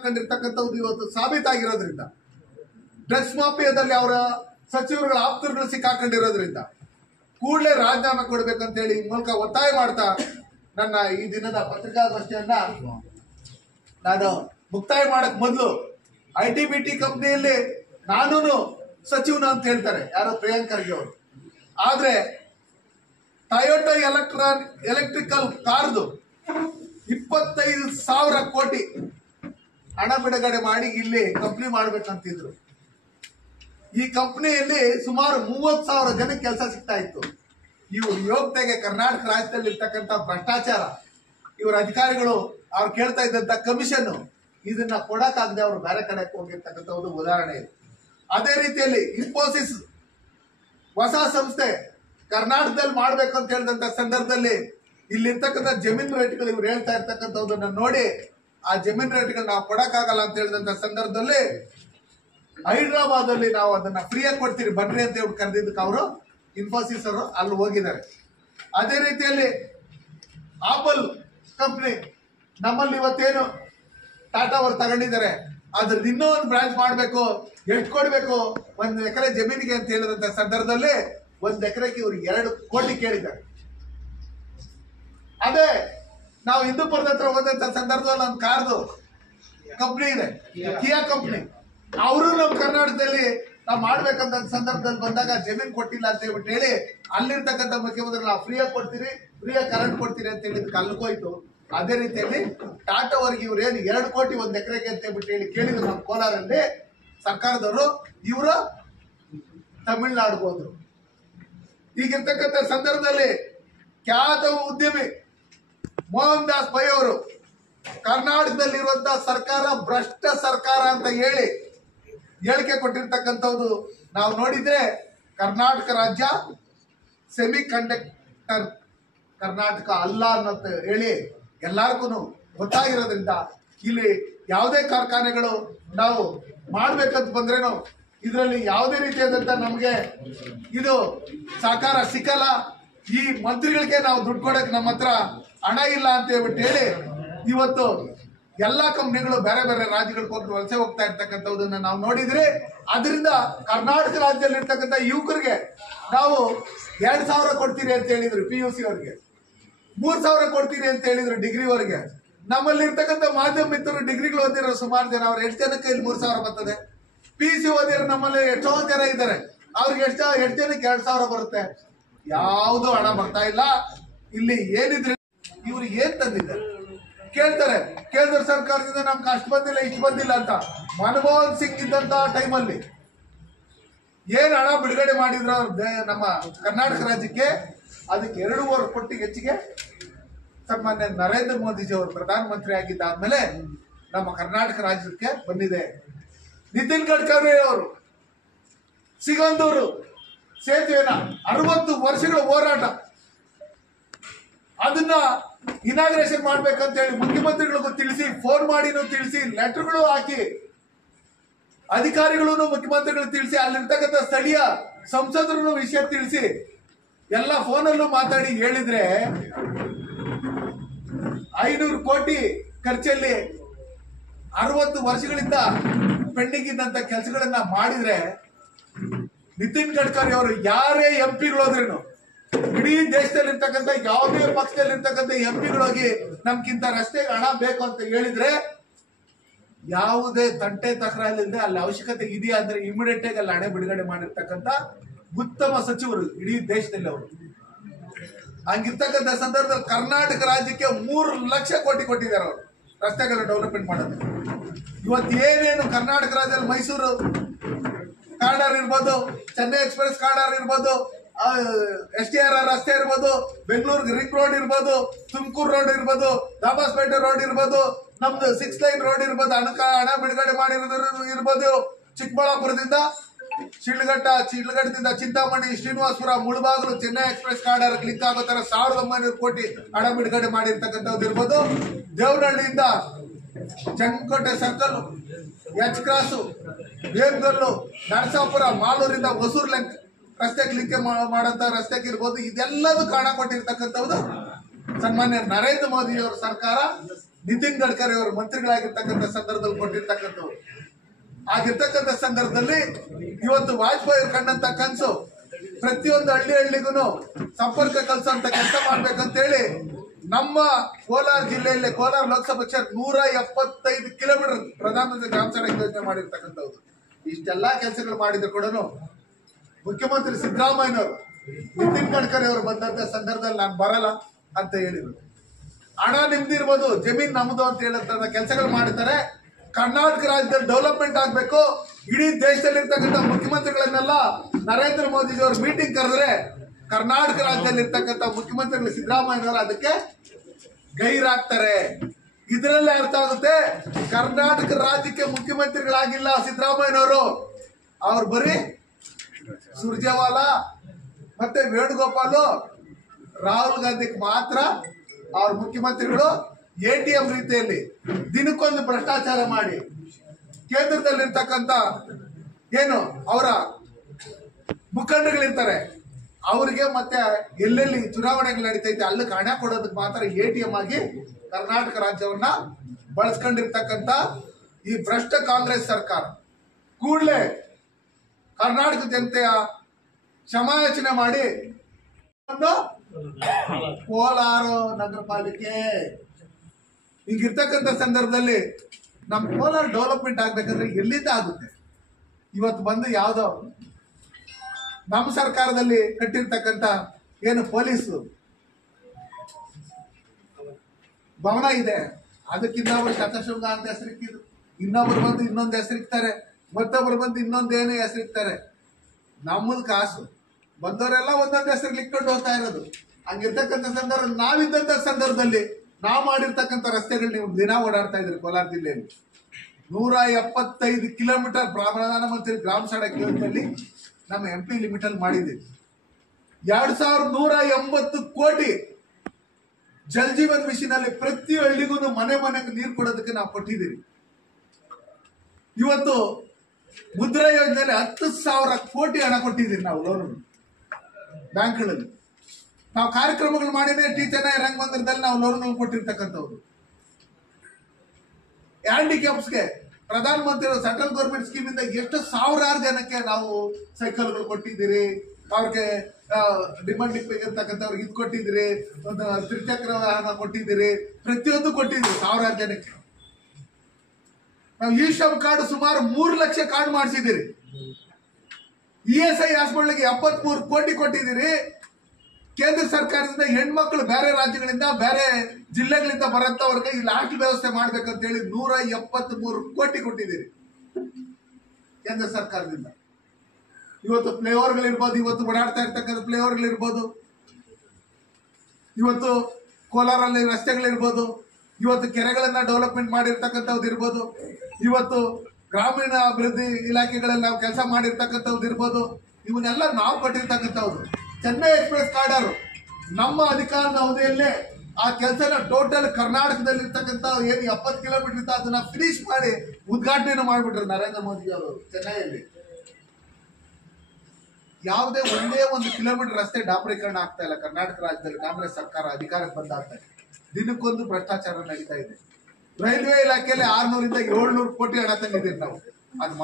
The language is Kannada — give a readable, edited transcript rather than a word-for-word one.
ಕಂಡಿರ್ತಕ್ಕಂಥದ್ದು ಇವತ್ತು ಸಾಬೀತಾಗಿರೋದ್ರಿಂದ, ಡ್ರಗ್ಸ್ ಮಾಫಿಯಾದಲ್ಲಿ ಅವರ ಸಚಿವರುಗಳ ಆಪ್ತರುಗಳು ಸಿಕ್ಕಾಕೊಂಡಿರೋದ್ರಿಂದ ಕೂಡಲೇ ರಾಜೀನಾಮೆ ಕೊಡಬೇಕಂತೇಳಿ ಈ ಮೂಲಕ ಒತ್ತಾಯ ಮಾಡ್ತಾ ನನ್ನ ಈ ದಿನದ ಪತ್ರಿಕಾಗೋಷ್ಠಿಯನ್ನ ನಾನು ಮುಕ್ತಾಯ ಮಾಡಕ್ ಮೊದಲು ITBT ಕಂಪ್ನಿಯಲ್ಲಿ ನಾನು ಸಚಿವನು ಅಂತ ಹೇಳ್ತಾರೆ ಯಾರೋ ಪ್ರಿಯಾಂಕ್ ಖರ್ಗೆ ಅವರು. ಆದ್ರೆ ಟೊಯೋಟಾ ಎಲೆಕ್ಟ್ರಿಕಲ್ ಕಾರ್ದು 25,000 ಕೋಟಿ ಹಣ ಬಿಡುಗಡೆ ಮಾಡಿ ಇಲ್ಲಿ ಕಂಪ್ನಿ ಮಾಡ್ಬೇಕಂತಿದ್ರು. ಈ ಕಂಪ್ನಿಯಲ್ಲಿ ಸುಮಾರು 30,000 ಜನಕ್ಕೆ ಕೆಲಸ ಸಿಗ್ತಾ ಇತ್ತು. ಇವ್ರ ಯೋಗ್ಯತೆಗೆ ಕರ್ನಾಟಕ ರಾಜ್ಯದಲ್ಲಿ ಇರ್ತಕ್ಕಂಥ ಭ್ರಷ್ಟಾಚಾರ, ಇವರ ಅಧಿಕಾರಿಗಳು ಅವ್ರು ಕೇಳ್ತಾ ಇದ್ದಂತ ಕಮಿಷನ್ ಇದನ್ನ ಕೊಡಕ್ಕಾಗದೆ ಅವರು ಬೇರೆ ಕಡೆ ಹೋಗಿರ್ತಕ್ಕಂಥ ಒಂದು ಉದಾಹರಣೆ ಇದೆ. ಅದೇ ರೀತಿಯಲ್ಲಿ ಇನ್ಫೋಸಿಸ್ ಹೊಸ ಸಂಸ್ಥೆ ಕರ್ನಾಟಕದಲ್ಲಿ ಮಾಡ್ಬೇಕು ಅಂತ ಹೇಳಿದಂತ ಸಂದರ್ಭದಲ್ಲಿ ಇಲ್ಲಿರ್ತಕ್ಕಂಥ ಜಮೀನ್ ರೇಟ್ಗಳು ಇವ್ರು ಹೇಳ್ತಾ ಇರ್ತಕ್ಕಂಥದ್ದನ್ನ ನೋಡಿ ಆ ಜಮೀನ್ ರೇಟ್ಗಳು ನಾವು ಕೊಡಕ್ಕಾಗಲ್ಲ ಅಂತ ಹೇಳಿದಂತ ಸಂದರ್ಭದಲ್ಲಿ ಹೈದರಾಬಾದ್ ಅಲ್ಲಿ ನಾವು ಅದನ್ನ ಫ್ರೀಯಾಗಿ ಕೊಡ್ತೀರಿ ಬನ್ನಿ ಅಂತ ಹೇಳಿ ಕರೆದಿದ್ದಕ್ಕೆ ಅವರು ಇನ್ಫೋಸಿಸ್ ಅವರು ಅಲ್ಲಿ ಹೋಗಿದ್ದಾರೆ. ಅದೇ ರೀತಿಯಲ್ಲಿ ಆಪಲ್ ಕಂಪ್ನಿ ನಮ್ಮಲ್ಲಿ ಇವತ್ತೇನು ಟಾಟಾ ಅವರು ತಗೊಂಡಿದ್ದಾರೆ ಅದ್ರದ್ದು ಇನ್ನೂ ಒಂದು ಬ್ರಾಂಚ್ ಮಾಡಬೇಕು, ಎಷ್ಟು ಕೊಡಬೇಕು 1 ಎಕರೆ ಜಮೀನಿಗೆ ಅಂತ ಹೇಳಿದಂತ ಸಂದರ್ಭದಲ್ಲಿ 1 ಎಕರೆಗೆ ಇವ್ರು 2 ಕೋಟಿ ಕೇಳಿದ್ದಾರೆ. ಅದೇ ನಾವು ಹಿಂದೂಪುರದ ಹತ್ರ ಹೋದಂತ ಸಂದರ್ಭದಲ್ಲಿ ಒಂದು ಕಾರ್ದು ಕಂಪ್ನಿ ಇದೆ, ಕಿಯಾ ಕಂಪ್ನಿ, ಅವರು ನಮ್ಮ ಕರ್ನಾಟಕದಲ್ಲಿ ನಾವು ಮಾಡ್ಬೇಕಂತ ಸಂದರ್ಭದಲ್ಲಿ ಬಂದಾಗ ಜಮೀನ್ ಕೊಟ್ಟಿಲ್ಲ ಅಂತ ಹೇಳ್ಬಿಟ್ಟು ಹೇಳಿ ಅಲ್ಲಿರ್ತಕ್ಕಂಥ ಮುಖ್ಯಮಂತ್ರಿ ನಾವು ಫ್ರೀಯಾಗಿ ಕೊಡ್ತೀರಿ, ಫ್ರೀಯಾಗಿ ಕರೆಂಟ್ ಕೊಡ್ತೀರಿ ಅಂತ ಹೇಳಿದಕ್ಕೆ ಅಲ್ಲಿಗೋಯ್ತು. ಅದೇ ರೀತಿಯಲ್ಲಿ ಟಾಟಾ ಅವರಿಗೆ ಇವ್ರು ಏನು 2 ಕೋಟಿ 1 ಎಕರೆಗೆ ಅಂತ ಹೇಳ್ಬಿಟ್ಟು ಹೇಳಿ ಕೇಳಿದ್ರು ನಮ್ಮ ಕೋಲಾರಲ್ಲಿ ಸರ್ಕಾರದವರು, ಇವರು ತಮಿಳುನಾಡಿಗೆ ಹೋದ್ರು. ಈಗಿರ್ತಕ್ಕಂಥ ಸಂದರ್ಭದಲ್ಲಿ ಖ್ಯಾತ ಉದ್ಯಮಿ ಮೋಹನ್ ದಾಸ್ ಪೈ ಅವರು ಕರ್ನಾಟಕದಲ್ಲಿರುವಂತಹ ಸರ್ಕಾರ ಭ್ರಷ್ಟ ಸರ್ಕಾರ ಅಂತ ಹೇಳಿ ಹೇಳಿಕೆ ಕೊಟ್ಟಿರ್ತಕ್ಕಂಥದ್ದು ನಾವು ನೋಡಿದ್ರೆ ಕರ್ನಾಟಕ ರಾಜ್ಯ ಸೆಮಿ ಕಂಡಕ್ಟರ್ ಕರ್ನಾಟಕ ಅಲ್ಲ ಅನ್ನೋದು ಹೇಳಿ ಎಲ್ಲರಿಗೂ ಗೊತ್ತಾಗಿರೋದ್ರಿಂದ ಇಲ್ಲಿ ಯಾವುದೇ ಕಾರ್ಖಾನೆಗಳು ನಾವು ಮಾಡ್ಬೇಕಂತ ಬಂದ್ರೇನು ಇದರಲ್ಲಿ ಯಾವುದೇ ರೀತಿಯಾದಂತ ನಮಗೆ ಇದು ಸಹಕಾರ ಸಿಕ್ಕಲ್ಲ. ಈ ಮಂತ್ರಿಗಳಿಗೆ ನಾವು ದುಡ್ಡು ಕೊಡಕ್ಕೆ ನಮ್ಮ ಹತ್ರ ಹಣ ಇಲ್ಲ ಅಂತ ಹೇಳ್ಬಿಟ್ಟು ಹೇಳಿ ಇವತ್ತು ಎಲ್ಲಾ ಕಂಪ್ನಿಗಳು ಬೇರೆ ಬೇರೆ ರಾಜ್ಯಗಳಿಗೆ ಹೋಗಿ ವಲಸೆ ಹೋಗ್ತಾ ಇರ್ತಕ್ಕಂಥದನ್ನ ನಾವು ನೋಡಿದ್ರೆ, ಅದರಿಂದ ಕರ್ನಾಟಕ ರಾಜ್ಯದಲ್ಲಿ ಇರ್ತಕ್ಕಂಥ ಯುವಕರಿಗೆ ನಾವು 2,000 ಕೊಡ್ತೀರಿ ಅಂತ ಹೇಳಿದ್ರು PUC ಅವರಿಗೆ, 3,000 ಕೊಡ್ತೀರಿ ಅಂತ ಹೇಳಿದ್ರು ಡಿಗ್ರಿವರೆಗೆ. ನಮ್ಮಲ್ಲಿ ಇರ್ತಕ್ಕಂಥ ಮಾಧ್ಯಮ ಮಿತ್ರರು ಡಿಗ್ರಿಗಳು ಓದಿರೋ ಸುಮಾರು ಜನ, ಅವ್ರು 8 ಜನಕ್ಕೆ ಇಲ್ಲಿ 3,000 ಬರ್ತದೆ. PUC ಓದಿರೋ ನಮ್ಮಲ್ಲಿ ಎಷ್ಟೋ ಜನ ಇದ್ದಾರೆ, ಅವ್ರಿಗೆ ಎಷ್ಟು ಜನಕ್ಕೆ 2,000 ಬರುತ್ತೆ. ಯಾವುದು ಹಣ ಬರ್ತಾ ಇಲ್ಲ. ಇಲ್ಲಿ ಏನಿದ್ರೆ ಇವ್ರು ಏನ್ ತಂದಿದ್ದಾರೆ ಕೇಳ್ತಾರೆ, ಕೇಂದ್ರ ಸರ್ಕಾರದಿಂದ ನಮ್ಗೆ ಅಷ್ಟು ಬಂದಿಲ್ಲ ಇಷ್ಟು ಬಂದಿಲ್ಲ ಅಂತ. ಮನಮೋಹನ್ ಸಿಂಗ್ ಇದ್ದಂತ ಟೈಮಲ್ಲಿ ಏನ್ ಹಣ ಬಿಡುಗಡೆ ಮಾಡಿದ್ರು ನಮ್ಮ ಕರ್ನಾಟಕ ರಾಜ್ಯಕ್ಕೆ, ಅದಕ್ಕೆ 2.5 ಕೋಟಿ ಹೆಚ್ಚಿಗೆ ಸನ್ಮಾನ್ಯ ನರೇಂದ್ರ ಮೋದಿಜಿ ಅವರು ಪ್ರಧಾನಮಂತ್ರಿ ಆಗಿದ್ದಾದ್ಮೇಲೆ ನಮ್ಮ ಕರ್ನಾಟಕ ರಾಜ್ಯಕ್ಕೆ ಬಂದಿದೆ. ನಿತಿನ್ ಗಡ್ಕರಿ ಅವರು ಸಿಗಂದೂರು ಸೇತುವೆನ 60 ವರ್ಷಗಳ ಹೋರಾಟ, ಅದನ್ನ ಇನಾಗ್ರೇಷನ್ ಮಾಡ್ಬೇಕಂತ ಹೇಳಿ ಮುಖ್ಯಮಂತ್ರಿಗಳಿಗೂ ತಿಳಿಸಿ, ಫೋನ್ ಮಾಡಿನೂ ತಿಳಿಸಿ, ಲೆಟರ್ಗಳು ಹಾಕಿ, ಅಧಿಕಾರಿಗಳು ಮುಖ್ಯಮಂತ್ರಿಗಳು ತಿಳಿಸಿ, ಅಲ್ಲಿರ್ತಕ್ಕಂಥ ಸ್ಥಳೀಯ ಸಂಸದರು ವಿಷಯ ತಿಳಿಸಿ, ಎಲ್ಲ ಫೋನಲ್ಲೂ ಮಾತಾಡಿ ಹೇಳಿದ್ರೆ 500 ಕೋಟಿ ಖರ್ಚಲ್ಲಿ 60 ವರ್ಷಗಳಿಂದ ಪೆಂಡಿಂಗ್ ಇದ್ದಂತ ಕೆಲಸಗಳನ್ನ ಮಾಡಿದ್ರೆ ನಿತಿನ್ ಗಡ್ಕರಿ ಅವರು ಯಾರೇ MP ಹೋದ್ರೇನು ಇಡೀ ದೇಶದಲ್ಲಿ ಇರ್ತಕ್ಕಂಥ ಯಾವುದೇ ಪಕ್ಷದಲ್ಲಿ ಇರ್ತಕ್ಕಂಥ MP ಹೋಗಿ ನಮ್ಗಿಂತ ರಸ್ತೆಗೆ ಹಣ ಬೇಕು ಅಂತ ಹೇಳಿದ್ರೆ ಯಾವುದೇ ತಂಟೆ ತಕರಾರಿಲ್ಲದೆ ಅಲ್ಲಿ ಅವಶ್ಯಕತೆ ಇದೆಯಾ ಅಂದ್ರೆ ಇಮಿಡಿಯೇಟ್ ಆಗಿ ಅಲ್ಲಿ ಹಣ ಬಿಡುಗಡೆ ಮಾಡಿರ್ತಕ್ಕಂಥ ಉತ್ತಮ ಸಚಿವರು ಇಡೀ ದೇಶದಲ್ಲಿ ಅವರು. ಹಂಗಿರ್ತಕ್ಕಂಥ ಸಂದರ್ಭದಲ್ಲಿ ಕರ್ನಾಟಕ ರಾಜ್ಯಕ್ಕೆ 3 ಲಕ್ಷ ಕೋಟಿ ಕೊಟ್ಟಿದ್ದಾರೆ ಅವರು ರಸ್ತೆಗಳ ಡೆವಲಪ್ಮೆಂಟ್ ಮಾಡೋದು. ಇವತ್ತು ಏನೇನು ಕರ್ನಾಟಕ ರಾಜ್ಯದಲ್ಲಿ ಮೈಸೂರು ಕಾರಿಡಾರ್ ಇರ್ಬೋದು, ಚೆನ್ನೈ ಎಕ್ಸ್ಪ್ರೆಸ್ ಕಾರಿಡಾರ್ ಇರ್ಬೋದು, STR ರಸ್ತೆ ಇರ್ಬೋದು, ಬೆಂಗಳೂರು ರಿಂಗ್ ರೋಡ್ ಇರ್ಬೋದು, ತುಮಕೂರು ರೋಡ್ ಇರ್ಬೋದು, ದಾಬಾಸ್ಪೇಟೆ ರೋಡ್ ಇರ್ಬೋದು, ನಮ್ದು 6 ಲೈನ್ ರೋಡ್ ಇರ್ಬೋದು, ಹಣ ಬಿಡುಗಡೆ ಮಾಡಿರೋದು ಇರ್ಬೋದು, ಚಿಕ್ಕಬಳ್ಳಾಪುರದಿಂದ ಶಿಡ್ಲಘಟ್ಟದಿಂದ Chintamani, Srinivaspur, Mulbagal, Chennai express corridor link ಆಗೋ ತರ 1,900 ಕೋಟಿ ಹಣ ಬಿಡುಗಡೆ ಮಾಡಿರ್ತಕ್ಕಂಥದ್ದು ಇರ್ಬೋದು. ದೇವನಹಳ್ಳಿಯಿಂದ Channakote circle, H cross, Bebgallu, Narasapura, ಮಾಲೂರಿಂದ ಹೊಸೂರು ರಸ್ತೆಗೆ ಲಿಂಕ್ ಮಾಡಂತ ರಸ್ತೆಗೆ ಇರ್ಬೋದು, ಇದೆಲ್ಲದಕ್ಕೂ ಹಣ ಕೊಟ್ಟಿರ್ತಕ್ಕಂಥದ್ದು ಸನ್ಮಾನ್ಯ ನರೇಂದ್ರ ಮೋದಿ ಅವರ ಸರ್ಕಾರ ನಿತಿನ್ ಗಡ್ಕರಿ ಅವರು ಮಂತ್ರಿಗಳಾಗಿರ್ತಕ್ಕಂಥ ಸಂದರ್ಭದಲ್ಲಿ ಕೊಟ್ಟಿರ್ತಕ್ಕಂಥವು. ಆಗಿರ್ತಕ್ಕಂಥ ಸಂದರ್ಭದಲ್ಲಿ ಇವತ್ತು ವಾಜಪೇಯಿ ಕಂಡಂತ ಕನಸು ಪ್ರತಿಯೊಂದು ಹಳ್ಳಿಗೂ ಸಂಪರ್ಕ ಕಲ್ಸಂತ ಕೆಲಸ ಮಾಡ್ಬೇಕಂತೇಳಿ ನಮ್ಮ ಕೋಲಾರ ಜಿಲ್ಲೆಯಲ್ಲಿ ಕೋಲಾರ ಲೋಕಸಭಾ ಕ್ಷೇತ್ರ 175 ಕಿಲೋಮೀಟರ್ ಪ್ರಧಾನಮಂತ್ರಿ ಗ್ರಾಮ ಸಡಕ್ ಯೋಜನೆ ಮಾಡಿರ್ತಕ್ಕಂಥದ್ದು. ಇಷ್ಟೆಲ್ಲಾ ಕೆಲಸಗಳು ಮಾಡಿದ್ರು ಕೂಡ ಮುಖ್ಯಮಂತ್ರಿ ಸಿದ್ದರಾಮಯ್ಯನವರು ನಿತಿನ್ ಗಡ್ಕರಿ ಅವರು ಬಂದಂತ ಸಂದರ್ಭದಲ್ಲಿ ನಾನು ಬರಲ್ಲ ಅಂತ ಹೇಳಿದ್ರು. ಹಣ ನಿಮ್ದಿರ್ಬೋದು, ಜಮೀನ್ ನಮ್ದು ಅಂತ ಹೇಳಂತ ಕೆಲಸಗಳು ಮಾಡಿದ್ದಾರೆ. ಕರ್ನಾಟಕ ರಾಜ್ಯದಲ್ಲಿ ಡೆವಲಪ್ಮೆಂಟ್ ಆಗ್ಬೇಕು, ಇಡೀ ದೇಶದಲ್ಲಿ ಇರ್ತಕ್ಕಂಥ ಮುಖ್ಯಮಂತ್ರಿಗಳನ್ನೆಲ್ಲ ನರೇಂದ್ರ ಮೋದಿ ಅವರು ಮೀಟಿಂಗ್ ಕರೆದ್ರೆ ಕರ್ನಾಟಕ ರಾಜ್ಯದಲ್ಲಿ ಇರ್ತಕ್ಕಂಥ ಮುಖ್ಯಮಂತ್ರಿಗಳು ಸಿದ್ದರಾಮಯ್ಯನವರು ಅದಕ್ಕೆ ಗೈರಾಗ್ತಾರೆ. ಇದರಲ್ಲೇ ಅರ್ಥ ಆಗುತ್ತೆ ಕರ್ನಾಟಕ ರಾಜ್ಯಕ್ಕೆ ಮುಖ್ಯಮಂತ್ರಿಗಳಾಗಿಲ್ಲ ಸಿದ್ದರಾಮಯ್ಯನವರು. ಅವ್ರು ಬರೀ ಸುರ್ಜೇವಾಲಾ ಮತ್ತೆ ವೇಣುಗೋಪಾಲ್, ರಾಹುಲ್ ಗಾಂಧಿಗೆ ಮಾತ್ರ ಅವ್ರ ಮುಖ್ಯಮಂತ್ರಿಗಳು ATM ರೀತಿಯಲ್ಲಿ ದಿನಕ್ಕೊಂದು ಭ್ರಷ್ಟಾಚಾರ ಮಾಡಿ ಕೇಂದ್ರದಲ್ಲಿರ್ತಕ್ಕಂಥ ಏನು ಅವರ ಮುಖಂಡಗಳಿರ್ತಾರೆ ಅವ್ರಿಗೆ ಮತ್ತೆ ಎಲ್ಲೆಲ್ಲಿ ಚುನಾವಣೆಗಳು ನಡೀತೈತೆ ಅಲ್ಲಿ ಹಣ ಕೊಡೋದಕ್ಕೆ ಮಾತ್ರ ATM ಆಗಿ ಕರ್ನಾಟಕ ರಾಜ್ಯವನ್ನ ಬಳಸ್ಕೊಂಡಿರ್ತಕ್ಕಂಥ ಈ ಭ್ರಷ್ಟ ಕಾಂಗ್ರೆಸ್ ಸರ್ಕಾರ ಕೂಡಲೇ ಕರ್ನಾಟಕ ಜನತೆಯ ಕ್ಷಮಾಯಾಚನೆ ಮಾಡಿ ಒಂದು ಕೋಲಾರ ನಗರ ಪಾಲಿಕೆ ಹಿಂಗಿರ್ತಕ್ಕಂಥ ಸಂದರ್ಭದಲ್ಲಿ ನಮ್ಮ ಕೋಲಾರ ಡೆವಲಪ್ಮೆಂಟ್ ಆಗ್ಬೇಕಂದ್ರೆ ಎಲ್ಲಿಂದ ಆಗುತ್ತೆ? ಇವತ್ತು ಬಂದು ಯಾವ್ದೋ ನಮ್ಮ ಸರ್ಕಾರದಲ್ಲಿ ಕಟ್ಟಿರ್ತಕ್ಕಂಥ ಏನು ಪೊಲೀಸ್ ಭವನ ಇದೆ, ಅದಕ್ಕೆ ಇನ್ನೊಬ್ರು ಶತಶೃಂಗ ಅಂತ ಹೆಸರಿಕ್ಕಿದ್ರು, ಇನ್ನೊಬ್ರು ಬಂದು ಇನ್ನೊಂದು ಹೆಸರಿಕ್ತಾರೆ, ಮತ್ತೊಬ್ರು ಬಂದು ಇನ್ನೊಂದೇನೇ ಹೆಸರಿಕ್ತಾರೆ. ನಮ್ಮದು ಕಾಸು ಬಂದವರೆಲ್ಲ ಒಂದೊಂದು ಹೆಸರು ಇಟ್ಕೊಂಡು ಹೋಗ್ತಾ ಇರೋದು. ಹಂಗಿರ್ತಕ್ಕಂಥ ಸಂದರ್ಭ ನಾವಿದ್ದಂತ ಸಂದರ್ಭದಲ್ಲಿ ನಾವು ಮಾಡಿರ್ತಕ್ಕಂಥ ರಸ್ತೆಗಳು ನೀವು ದಿನ ಓಡಾಡ್ತಾ ಇದ್ರಿ ಕೋಲಾರ ಜಿಲ್ಲೆಯಲ್ಲಿ. 175 ಕಿಲೋಮೀಟರ್ ಪ್ರಧಾನಮಂತ್ರಿ ಗ್ರಾಮ ಸಡಕ್ ಯೋಜನೆಯಲ್ಲಿ ನಮ್ಮ MP ಲಿಮಿಟ್ ಅಲ್ಲಿ ಮಾಡಿದ್ದೀವಿ. 2180 ಕೋಟಿ ಜಲ್ ಜೀವನ್ ಮಿಷನ್ ಅಲ್ಲಿ ಪ್ರತಿ ಹಳ್ಳಿಗೂ ಮನೆ ಮನೆಗೆ ನೀರು ಕೊಡೋದಕ್ಕೆ ನಾವು ಕೊಟ್ಟಿದ್ದೀವಿ. ಇವತ್ತು ಮುದ್ರಾ ಯೋಜನೆಯಲ್ಲಿ 10,000 ಕೋಟಿ ಹಣ ಕೊಟ್ಟಿದ್ದೀರಿ ನಾವು ಲೋನ್ ಬ್ಯಾಂಕ್ಗಳಲ್ಲಿ. ನಾವು ಕಾರ್ಯಕ್ರಮಗಳು ಮಾಡಿದ್ರೆ ಟೀಚರ್ ರಂಗ ಮಂದಿರದಲ್ಲಿ ನಾವು ಲೋನ್ಗಳು ಕೊಟ್ಟಿರ್ತಕ್ಕಂಥವ್ರು. ಹ್ಯಾಂಡಿಕ್ಯಾಪ್ಸ್ಗೆ Pradhan Mantri central government scheme ಇಂದ ಎಷ್ಟು ಸಾವಿರಾರು ಜನಕ್ಕೆ ನಾವು ಸೈಕಲ್ಗಳು ಕೊಟ್ಟಿದ್ದೀರಿ, ಅವ್ರಿಗೆ ಡಿಮಾಂಡ್ ಇರ್ತಕ್ಕಂಥವ್ರಿಗೆ ಇದು ಕೊಟ್ಟಿದ್ದೀರಿ, ಒಂದು ತ್ರಿಚಕ್ರ ವಾಹನ ಕೊಟ್ಟಿದ್ದೀರಿ, ಪ್ರತಿಯೊಂದು ಕೊಟ್ಟಿದ್ದೀರಿ ಸಾವಿರಾರು ಜನಕ್ಕೆ. ನಾವು ಇ-ಶ್ರಮ್ ಕಾರ್ಡ್ ಸುಮಾರು 3 ಲಕ್ಷ ಕಾರ್ಡ್ ಮಾಡಿಸಿದ್ದೀರಿ. ESI ಹಾಸ್ಪಿಟಲ್ಗೆ 73 ಕೋಟಿ ಕೊಟ್ಟಿದ್ದೀರಿ. ಕೇಂದ್ರ ಸರ್ಕಾರದಿಂದ ಹೆಣ್ಮಕ್ಳು ಬೇರೆ ರಾಜ್ಯಗಳಿಂದ ಬೇರೆ ಜಿಲ್ಲೆಗಳಿಂದ ಬರಂತವ್ರಿಗೆ ಇಲ್ಲಿ ಹಾಸ್ಟೆಲ್ ವ್ಯವಸ್ಥೆ ಮಾಡ್ಬೇಕಂತ ಹೇಳಿ 173 ಕೋಟಿ ಕೊಟ್ಟಿದ್ದೀರಿ ಕೇಂದ್ರ ಸರ್ಕಾರದಿಂದ. ಇವತ್ತು ಫ್ಲೈಓವರ್ಗಳಿರ್ಬೋದು, ಇವತ್ತು ಓಡಾಡ್ತಾ ಇರ್ತಕ್ಕಂಥ ಫ್ಲೈಓವರ್ಗಳಿರ್ಬೋದು, ಇವತ್ತು ಕೋಲಾರಲ್ಲಿ ರಸ್ತೆಗಳಿರ್ಬೋದು, ಇವತ್ತು ಕೆರೆಗಳನ್ನ ಡೆವಲಪ್ಮೆಂಟ್ ಮಾಡಿರ್ತಕ್ಕಂಥದ್ದು ಇರ್ಬೋದು, ಇವತ್ತು ಗ್ರಾಮೀಣ ಅಭಿವೃದ್ಧಿ ಇಲಾಖೆಗಳಲ್ಲಿ ನಾವು ಕೆಲಸ ಮಾಡಿರ್ತಕ್ಕಂಥದ್ದು ಇರ್ಬೋದು, ಇವನ್ನೆಲ್ಲ ನಾವು ಕೊಟ್ಟಿರ್ತಕ್ಕಂಥದ್ದು. ಚೆನ್ನೈ ಎಕ್ಸ್ಪ್ರೆಸ್ ಕಾರ್ಡರ್ ನಮ್ಮ ಅಧಿಕಾರದ ಅವಧಿಯಲ್ಲೇ ಆ ಕೆಲಸನ ಟೋಟಲ್ ಕರ್ನಾಟಕದಲ್ಲಿ ಇರ್ತಕ್ಕಂಥ ಏನು 70 ಕಿಲೋಮೀಟರ್ ಇತ್ತು ಅದನ್ನ ಫಿನಿಶ್ ಮಾಡಿ ಉದ್ಘಾಟನೆ ಮಾಡಿಬಿಟ್ರು ನರೇಂದ್ರ ಮೋದಿ ಅವರು ಚೆನ್ನೈಯಲ್ಲಿ. ಯಾವುದೇ ಒಂದೇ ಒಂದು ಕಿಲೋಮೀಟರ್ ರಸ್ತೆ ಡಾಂಬರೀಕರಣ ಆಗ್ತಾ ಇಲ್ಲ ಕರ್ನಾಟಕ ರಾಜ್ಯದಲ್ಲಿ ಕಾಂಗ್ರೆಸ್ ಸರ್ಕಾರ ಅಧಿಕಾರಕ್ಕೆ ಬಂದಾಗ್ತಾ ಇದೆ. ದಿನಕ್ಕೊಂದು ಭ್ರಷ್ಟಾಚಾರ ನಡೀತಾ ಇದೆ. ರೈಲ್ವೆ ಇಲಾಖೆಯಲ್ಲಿ 600 ಇಂದ 700 ಕೋಟಿ ಹಣ ತಂದಿದ್ದೀರಿ ನಾವು. ಅದು